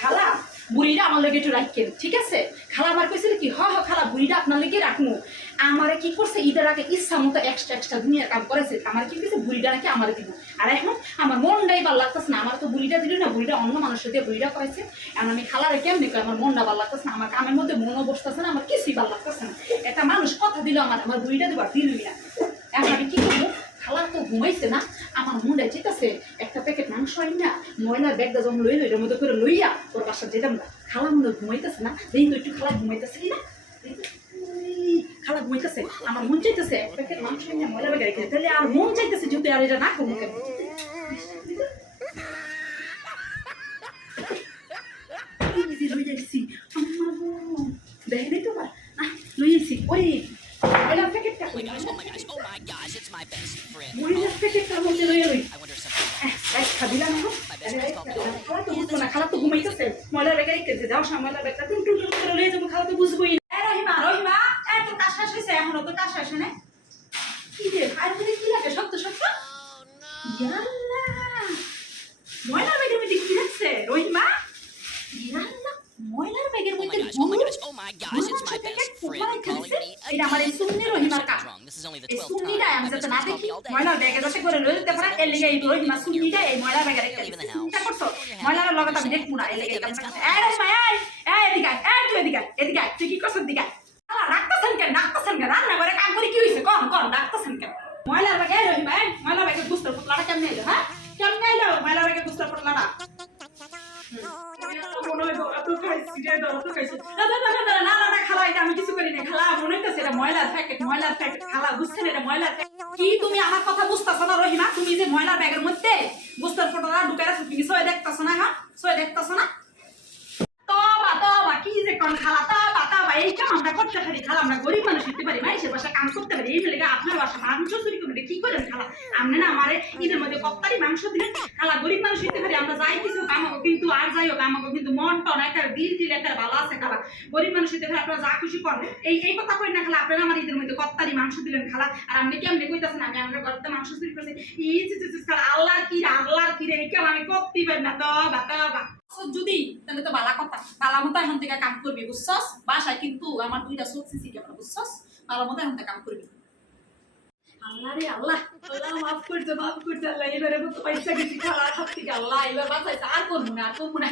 খালা বুড়িটা আমার লেগে একটু রাখেন, ঠিক আছে? খালা আমার কইছিল কি খালা বুড়িটা আপনার লেগে রাখবো। আমারে কি করছে ঈদের আগে ইচ্ছা মতো এক্সট্রা দুনিয়ার কাম করেছে। আমার কি করছে বুড়িটা নাকি আমার দিব। আর এখন আমার মনটাই ভালো লাগতেছে না। আমার তো বুড়িটা দিল না, বুড়িটা অন্য মানুষের দিয়ে বুড়িটা করেছে। এখন আমি খালারে কেমনি করি, আমার মনটা ভালো লাগতেছে না, আমার কামের মধ্যে মনও বসতেছে না, আমার কিছুই ভালো লাগতেছে না। একটা মানুষ কথা দিল আমার বুড়িটা দেবার দিলই না। এখন আমি কি করবো? খালা তো ঘুমাইছে না, আমার মুন্ডায় যেতেছে একটা প্যাকেট মাংস আই না ময়লার ব্যাগটা যখন লইল এটার মধ্যে করে লইয়া ওর বাসা যেতাম না। খালা মনে ঘুমাইতেছে না, দেখি তো একটু খালা ঘুমাইতেছে কিনা। খালা ঘুমাইতেছে, আমার মন চাইতেছে এক প্যাকেট মাংস আই না ময়লা ব্যাগে রেখে, তাহলে আর মন চাইতেছে যদি আর এটা না করবো কেন। দেখে তো লইয়েছি ওই ময়লার প্যাকেটটা ময়লার প্যাকেটটা মধ্যে লইয়া লই খাদিলাম খালা তো ঘুমাইতেছে ময়লার ব্যাগে রেখেছে। যাও ময়লার ব্যাগটা টুন টুন টুন করে লইয়ে যাবো, খালা তো বুঝবোই না। রহিমা রহিমা তোর কাজ শেষ হয়েছে? এখনো তোর কাজ শেষ হয় না? কি রে আর কি লাগে সত্য সত্য ময়লার ব্যাগের মধ্যে কি রাখছে রহিমা? ময়লার ব্যাগের মধ্যে এটা আমার এই সুন্নি রহিমার কাজ। এই সুন্নিটা আমি যাতে না দেখি ময়লার ব্যাগে যাতে করে লয়ে যেতে পারে এর লেগে এই রহিমা সুন্নিটা এই ময়লার ব্যাগে রেখে দিচ্ছে। চিন্তা করছো ময়লার লগে আমি দেখবো না, এর লেগে এই কাজটা করছে। এই রহিমা এই এদিকে এই তুই এদিকে তুই কি করছিস? দিকে রাখতেছেন কেন রান্না করে কাম করে কি হয়েছে? কন রাখতেছেন কেন ময়লার ব্যাগে? এই রহিমা ময়লার ব্যাগে বুঝতে পুতলাটা কেমন এলো? হ্যাঁ কেমন এলো ময়লার ব্যাগে বুঝতে পুতলাটা? আমি কিছু করি না খালা, মনে হইতেছে এটা ময়লার প্যাকেট খালা বুঝছেন এটা ময়লার কি? তুমি আমার কথা বুঝতেছো না রহিমা? তুমি যে ময়লার ব্যাগের মধ্যে বুঝতে ফটোটা ঢুকে রাখছো, তুমি সই দেখতেছো না? হ্যাঁ সই দেখতেছো না? তবা কি যে কোন খালা তবা এই কাম আমরা করতে পারি খালা, আমরা গরিব মানুষ হইতে পারি, মানুষের বাসা কাম করতে পারি। এই লেগে আপনার বাসা মাংস চুরি করে কি করেন খালা? আপনি না আমারে ঈদের মধ্যে কপ্তারি মাংস দিলেন খালা, গরিব মানুষ হইতে পারি আমরা, যাই কিছু কামাবো কিন্তু আর যাইও কামাবো কিন্তু মন টন একটা দিল একটা ভালো আছে খালা। গরিব মানুষ হইতে পারি আপনারা যা খুশি করেন, এই কথা কই না খালা। আপনারা আমার ঈদের মধ্যে কপ্তারি মাংস দিলেন খালা, আর আপনি কেমনে কইতাছেন আমি আমরা ঘরতে মাংস চুরি করছি? খালা আল্লাহর কি রে কেন আমি করতেই পারি না। তবা যদি তাহলে তো বালা কথা, বালা মতো এখন থেকে কাম করবি বুঝছস? বাসায় কিন্তু আমার দুইটা সবজি কেমন বুঝছস? বালা মতো এখন থেকে কাম করবি। আল্লাহ রে আল্লাহ মাফ করছে আল্লাহ, এবারে মতো পয়সা গেছি খালা সব থেকে আল্লাহ, এবার বাসাইছে আর করবো না।